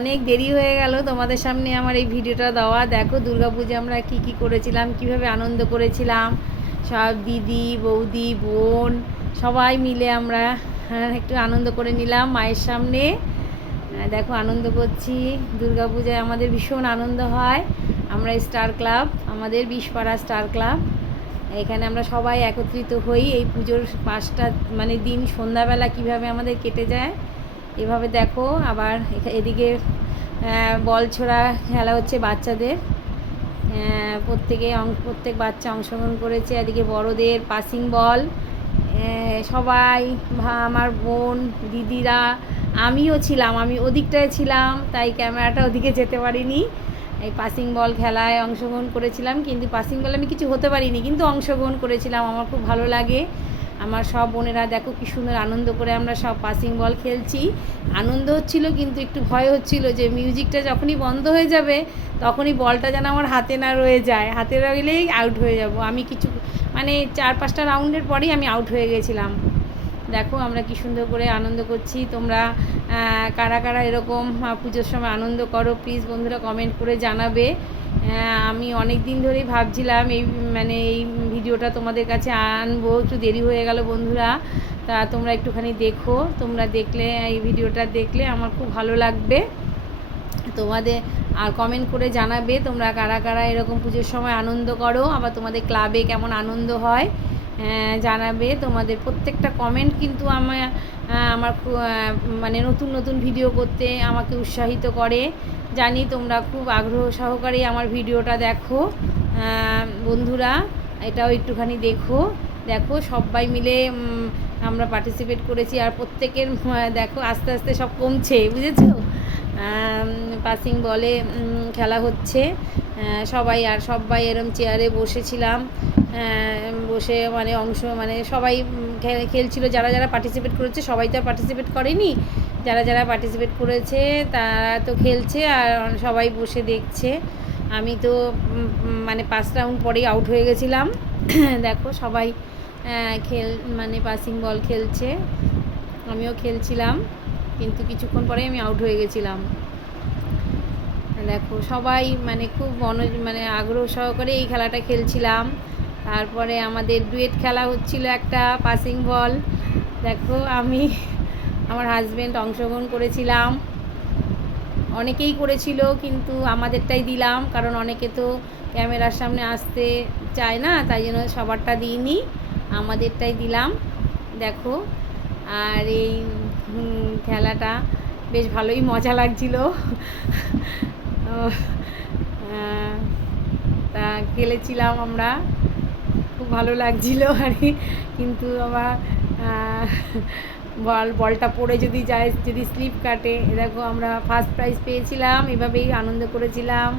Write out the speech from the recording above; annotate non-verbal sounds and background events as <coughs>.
অনেক দেরি হয়ে গেল, তোমাদের সামনে আমার এই ভিডিওটা দেওয়া। দেখো, দুর্গাপুজো আমরা কি কি করেছিলাম, কীভাবে আনন্দ করেছিলাম। সব দিদি, বৌদি, বোন, সবাই মিলে আমরা একটু আনন্দ করে নিলাম মায়ের সামনে। দেখো, আনন্দ করছি। দুর্গাপূজায় আমাদের ভীষণ আনন্দ হয়। আমরা স্টার ক্লাব, আমাদের বিষপাড়া স্টার ক্লাব। এখানে আমরা সবাই একত্রিত হই এই পুজোর পাঁচটা মানে দিন সন্ধ্যাবেলা কীভাবে আমাদের কেটে যায়। এভাবে দেখো আবার এদিকে বল ছোড়া খেলা হচ্ছে বাচ্চাদের। প্রত্যেকে প্রত্যেক বাচ্চা অংশগ্রহণ করেছে। এদিকে বড়দের পাসিং বল সবাই আমার বোন, দিদিরা, আমিও ছিলাম, আমি ওদিকটায় ছিলাম, তাই ক্যামেরাটা ওদিকে যেতে পারিনি। এই পাসিং বল খেলায় অংশগ্রহণ করেছিলাম, কিন্তু পাসিং বলে আমি কিছু হতে পারিনি, কিন্তু অংশগ্রহণ করেছিলাম, আমার খুব ভালো লাগে। আমার সব বোনেরা দেখো কি সুন্দর আনন্দ করে আমরা সব পাসিং বল খেলছি। আনন্দ হচ্ছিল, কিন্তু একটু ভয় হচ্ছিল যে মিউজিকটা যখনই বন্ধ হয়ে যাবে, তখনই বলটা যেন আমার হাতে না রয়ে যায়। হাতে রইলেই আউট হয়ে যাব। আমি কিছু মানে চার পাঁচটা রাউন্ডের পরেই আমি আউট হয়ে গেছিলাম। দেখো আমরা কি সুন্দর করে আনন্দ করছি। তোমরা কারা কারা এরকম পুজোর সময় আনন্দ করো প্লিজ বন্ধুরা কমেন্ট করে জানাবে। আমি অনেক দিন ধরেই ভাবছিলাম এই মানে এই ভিডিওটা তোমাদের কাছে আনব, একটু দেরি হয়ে গেল বন্ধুরা। তা তোমরা একটুখানি দেখো, তোমরা দেখলে, এই ভিডিওটা দেখলে আমার খুব ভালো লাগবে। তোমাদের আর কমেন্ট করে জানাবে তোমরা কারা কারা এরকম পুজোর সময় আনন্দ করো, আবার তোমাদের ক্লাবে কেমন আনন্দ হয় জানাবে। তোমাদের প্রত্যেকটা কমেন্ট কিন্তু আমার আমার মানে নতুন নতুন ভিডিও করতে আমাকে উৎসাহিত করে। জানি তোমরা খুব আগ্রহ সহকারে আমার ভিডিওটা দেখো। বন্ধুরা, এটাও একটুখানি দেখো। দেখো, সবাই মিলে আমরা পার্টিসিপেট করেছি আর প্রত্যেকের দেখো, আস্তে আস্তে সব কমছে, বুঝেছ? পাসিং বলে খেলা হচ্ছে। সবাই, আর সবাই এরম চেয়ারে বসেছিলাম। বসে মানে অংশ মানে সবাই খেলছিল। যারা যারা পার্টিসিপেট করেছে, সবাই তো আর পার্টিসিপেট করেনি। যারা যারা পার্টিসিপেট করেছে, তারা তো খেলছে আর সবাই বসে দেখছে। আমি তো মানে পাঁচ রাউন্ড পরেই আউট হয়ে গেছিলাম। <coughs> দেখো সবাই খেল মানে পাসিং বল খেলছে। আমিও খেলছিলাম, কিন্তু কিছুক্ষণ পরে আমি আউট হয়ে গেছিলাম। দেখো সবাই মানে খুব মনো মানে আগ্রহ সহকারে এই খেলাটা খেলছিলাম। তারপরে আমাদের ডুয়েট খেলা হচ্ছিল একটা পাসিং বল দেখো আমি আমার হাজব্যান্ড অংশগ্রহণ করেছিলাম। অনেকেই করেছিল কিন্তু আমাদেরটাই দিলাম কারণ অনেকে তো ক্যামেরার সামনে আসতে চায় না তাই জন্য সবারটা দিইনি আমাদেরটাই দিলাম দেখো। আর এই খেলাটা বেশ ভালোই মজা লাগছিল। <laughs> তা খেলেছিলাম আমরা খুব ভালো লাগছিল আর কিন্তু আহ, বল, বলটা পড়ে যদি যায়, যদি স্লিপ কাটে দেখো আমরা ফার্স্ট প্রাইজ পেয়েছিলাম, এভাবেই আনন্দ করেছিলাম।